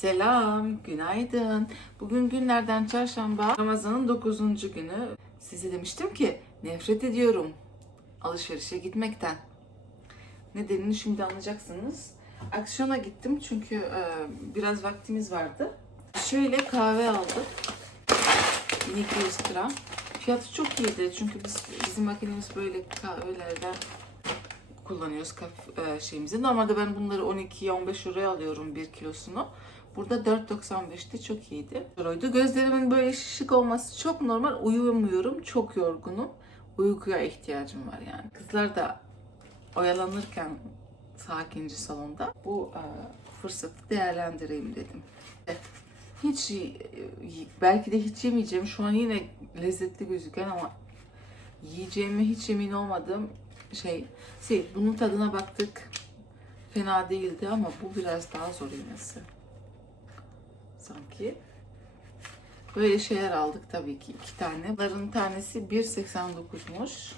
Selam, günaydın. Bugün günlerden çarşamba, Ramazan'ın 9. günü. Size demiştim ki nefret ediyorum alışverişe gitmekten. Nedenini şimdi anlayacaksınız. Aksiyona gittim çünkü e, biraz vaktimiz vardı. Şöyle kahve aldım. 1200 gram. Fiyatı çok iyiydi çünkü biz bizim makinemiz böyle kahvelerden kullanıyoruz kaf- e, şeyimizi. Normalde ben bunları 12'ye 15 euroya alıyorum bir kilosunu. Burada 4.95'ti çok iyiydi. Gözlerimin böyle şişik olması çok normal. Uyuyamıyorum. Çok yorgunum. Uykuya ihtiyacım var yani. Kızlar da oyalanırken sakince salonda bu e, fırsatı değerlendireyim dedim. Hiç e, belki de hiç yemeyeceğim. Şu an yine lezzetli gözüken ama yiyeceğime hiç emin olmadığım şey. Şey, bunun tadına baktık. Fena değildi ama bu biraz daha zor yemesi. Sanki. Böyle şeyler aldık tabii ki iki tane. Bunların tanesi 1.89'muş.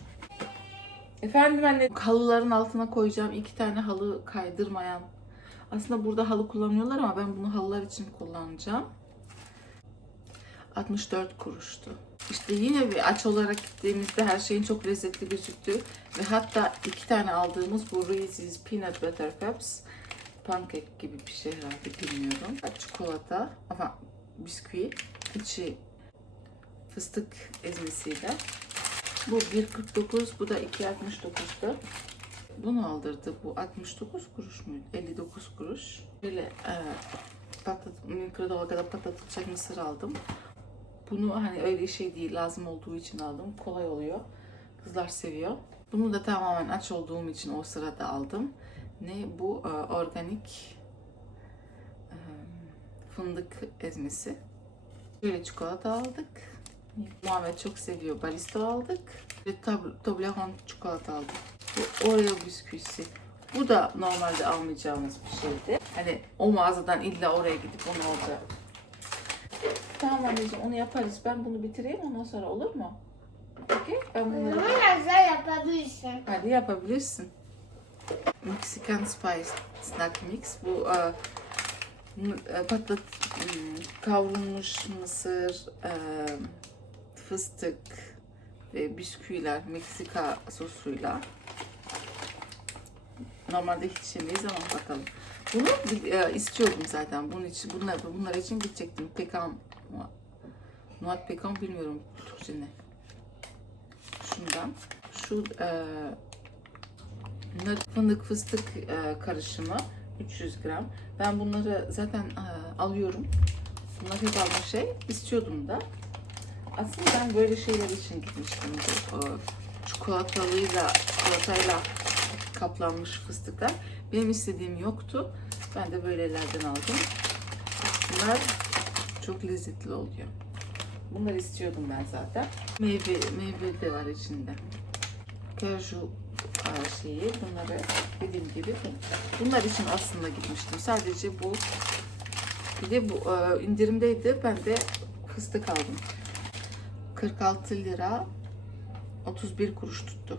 Efendim anne halıların altına koyacağım iki tane halı kaydırmayan. Aslında burada halı kullanıyorlar ama ben bunu halılar için kullanacağım. 64 kuruştu. İşte yine bir aç olarak gittiğimizde her şeyin çok lezzetli gözüktü. Ve hatta iki tane aldığımız bu Reese's Peanut Butter Cups pancake gibi bir şey herhalde bilmiyorum. Çikolata ama bisküvi içi fıstık ezmesiyle. Bu 1.49 bu da 2.69'du. Bunu aldırdı. Bu 69 kuruş muydu? 59 kuruş. Böyle e, patlat, mikrodalgada patlatılacak mısır aldım. Bunu hani öyle şey değil lazım olduğu için aldım. Kolay oluyor. Kızlar seviyor. Bunu da tamamen aç olduğum için o sırada aldım. Ne bu e, organik e, fındık ezmesi. Böyle çikolata aldık. Muhammed çok seviyor. Barista aldık. Ve Toblerone çikolata aldık. Bu Oreo bisküvisi. Bu da normalde almayacağımız bir şeydi. Hani o mağazadan illa oraya gidip onu orada Tamam anneciğim onu yaparız. Ben bunu bitireyim ondan sonra olur mu? Okey? Ben bunları... Bunu yapabilirsin. Hadi yapabilirsin. Mexican Spice Snack Mix. Bu e, m- e, patlat m, kavrulmuş mısır, e, fıstık ve bisküviler Meksika sosuyla. Normalde hiç yemeyiz ama bakalım. Bunu e, istiyordum zaten. Bunun için bunlar bunlar için gidecektim. Pekan Noat pekan bilmiyorum Türkçe ne. Şundan. Şu e, nut, fındık fıstık e, karışımı 300 gram. Ben bunları zaten e, alıyorum. Bunlar hep alma şey. İstiyordum da. Aslında ben böyle şeyler için gitmiştim. E, çikolatalıyla, çikolatayla kaplanmış fıstıklar. Benim istediğim yoktu. Ben de böylelerden aldım. Bunlar çok lezzetli oluyor. Bunları istiyordum ben zaten. Meyve, meyve de var içinde. E, şeyi bunları dediğim gibi bunlar için aslında gitmiştim. Sadece bu bir de bu e, indirimdeydi. Ben de fıstık aldım. 46 lira 31 kuruş tuttu.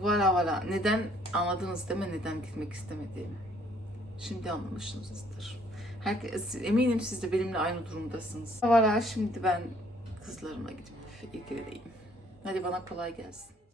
Vala vala. Neden anladınız mi? Neden gitmek istemediğimi. Şimdi anlamışsınızdır. Herkes, eminim siz de benimle aynı durumdasınız. Vala şimdi ben kızlarıma gidip ilgileneyim. Hadi bana kolay gelsin.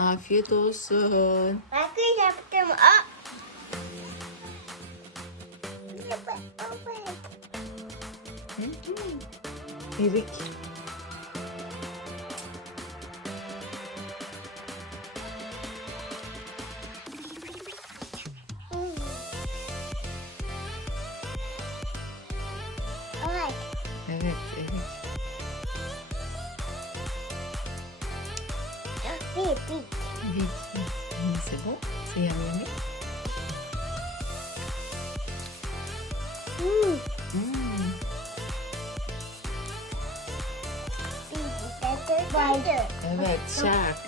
Afiyet olsun. Bakın yaptım. Aa. Evet. Evet, pique. C'est bon C'est yummy yummy mmh. mmh. Evet shark.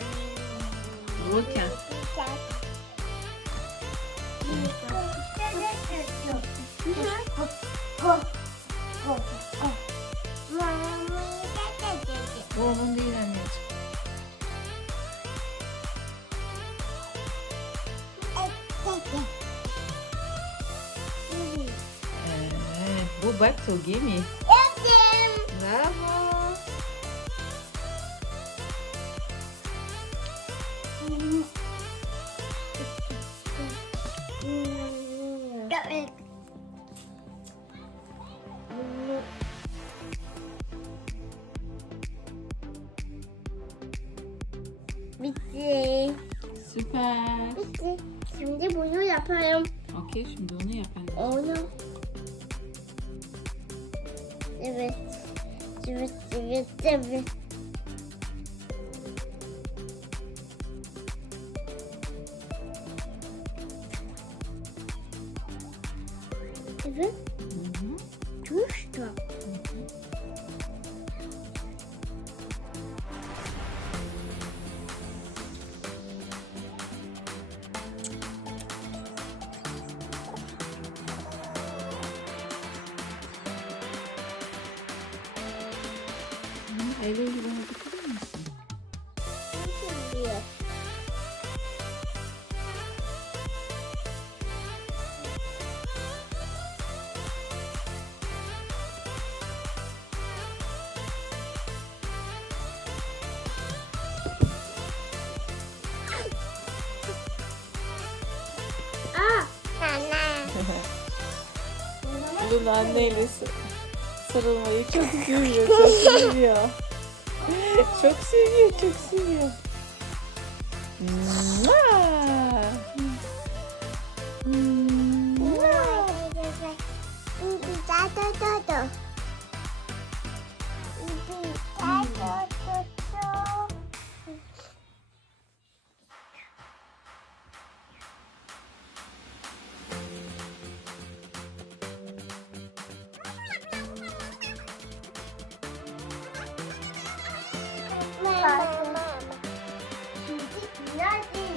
Requin. Mmh. Evet, bu bak Togemi. Bravo. Bitti. Süper. Bitti. Şimdi bunu yapalım. Okey, şimdi onu anne. Onu. Evet. Evet, evet, evet. Evet, Hı hı. tuştu. Eliyle bana mısın? Aa, sana. Luna anneyle sarılmayı çok seviyor, çok seviyor. Çok seviyor, çok seviyor.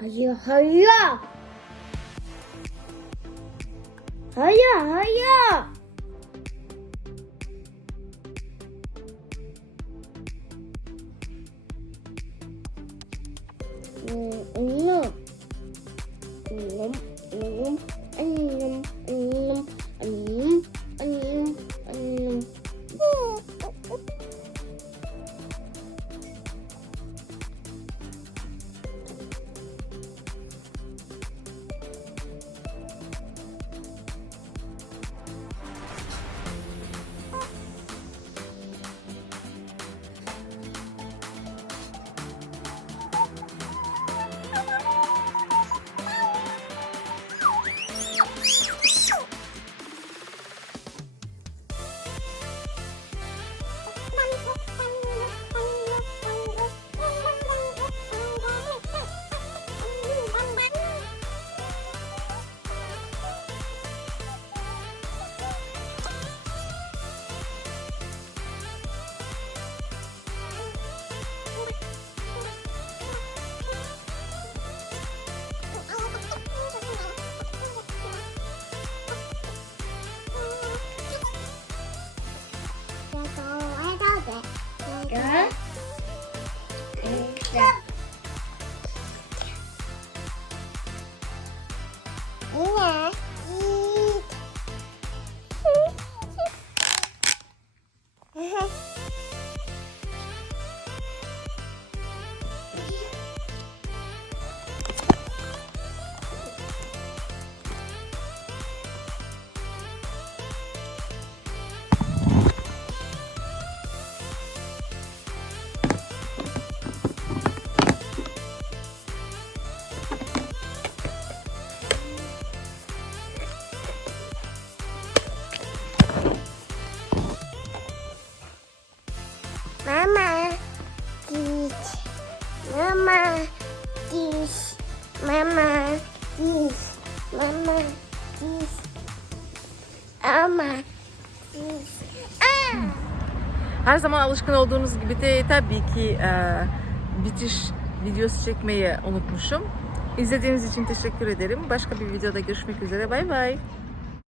哎呀哎呀哎呀哎呀 Yine. Mama, Mama, git. Mama, git. Mama, git. Ama. Ah! Her zaman alışkın olduğunuz gibi de tabii ki e, bitiş videosu çekmeyi unutmuşum. İzlediğiniz için teşekkür ederim. Başka bir videoda görüşmek üzere. Bay bay.